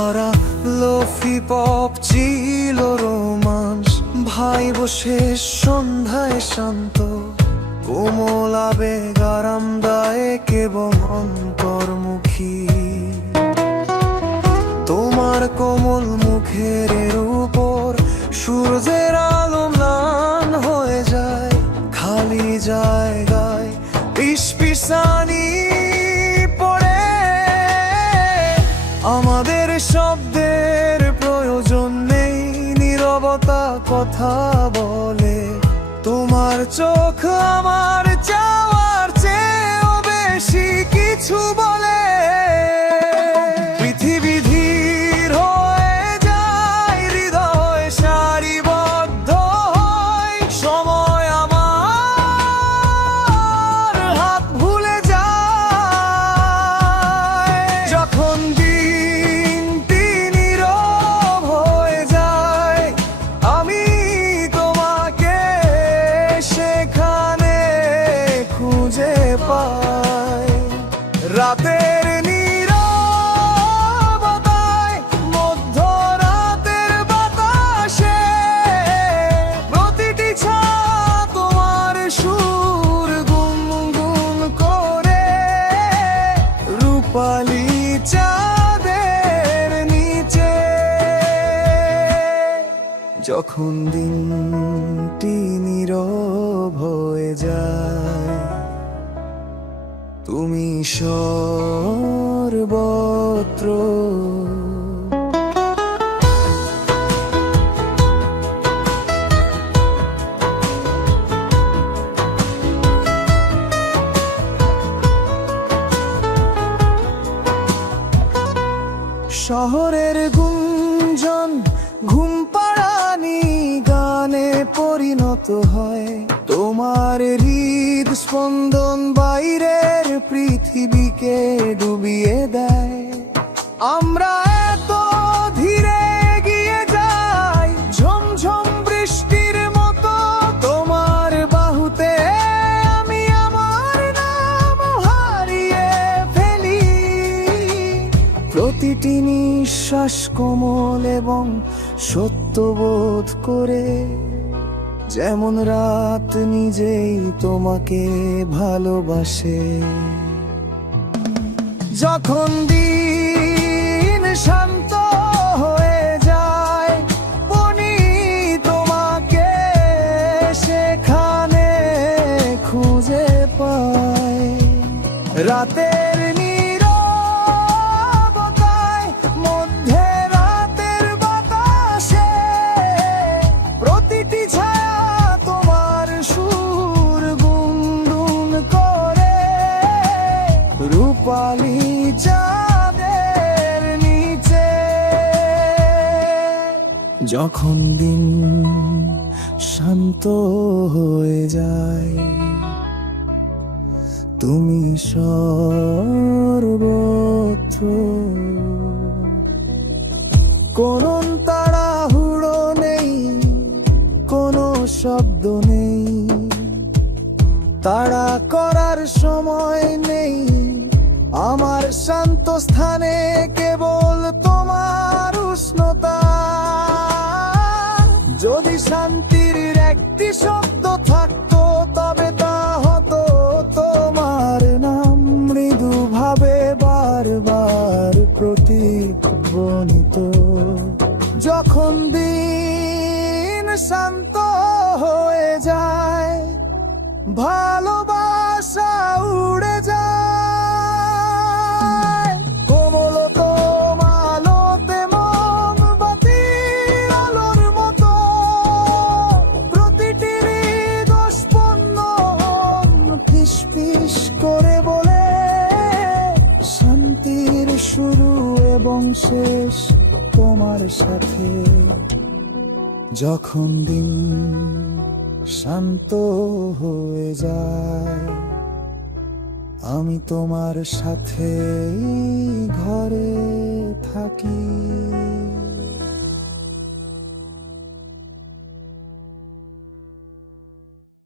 হারা lo-fi pop ছিল romance, ভাই বসে সন্ধ্যায় শান্ত, কোমল আবেগ আরামদায়ক এবং অন্তর্মুখী। তোমার কোমল মুখের উপর সূর্যের আলো ম্লান হয়ে যায়, খালি জায়গায় পিসপিসানি পড়ে। আমাদের শব্দের প্রয়োজন নেই, নীরবতা কথা বলে। তোমার চোখ আমার চাওয়ার চেয়েও বেশি কিছু বলে। পৃথিবী ধীর হয়ে যায়, হৃদয় সারিবদ্ধ হয়, সময় আমার হাত ভুলে যায়। যখন দিনটি নীরব হয়ে যায়, আমি তোমাকে সেখানে খুঁজে পাই। রাতের নীরবতায়, মধ্যরাতের বাতাসে, প্রতিটি ছায়া তোমার সুর গুনগুন করে। রূপালি চাঁদের নিচে, যখন দিনটি নীরব হয়ে যায়, তুমি সর্বত্র। শহরের গুঞ্জন ঘুম পাড়ানি গানে পরিণত হয়, তোমার হৃদস্পন্দন বাইরের পৃথিবীকে ডুবিয়ে দেয়। আমরা এত ধীরে এগিয়ে যাই, ঝমঝম বৃষ্টির মতো তোমার বাহুতে আমি আমার নাম হারিয়ে ফেলি। প্রতিটি নিঃশ্বাস কোমল এবং সত্যবোধ করে, যেমন রাত নিজেই তোমাকে ভালোবাসে। যখন দিন শান্ত হয়ে যায়, মনি তোমাকে সেখানে খুঁজে পায়। রাতের নীরবতায়, মধ্যরাতের বাতাসে, প্রতিটি ছায়া তোমার সুর গুনগুন করে। রূপালি চাঁদের নিচে, যখন দিন শান্ত হয়ে যায়, তুমি সর্বত্র। কোনো তাড়াহুড়ো নেই, কোনো শব্দ নেই, তাড়া করার সময় নেই। আমার শান্ত স্থানে কেবল তোমার উষ্ণতা। যদি শান্তির একটি শব্দ থাকতো, তবে তা হতো তোমার নাম, মৃদুভাবে বারবার প্রতিধ্বনিত। যখন দিন শান্ত হয়ে যায়, ভালোবাসা উড়ে যায়। কোমল তোমালোতে মোমবাতির আলোর মতো, প্রতিটি হৃদস্পন্দন ফিসফিস করে বলে, শান্তির শুরু এবং শেষ তোমার সাথে। যখন দিন শান্ত হয়ে যায়, আমি তোমার সাথে ঘরে থাকি।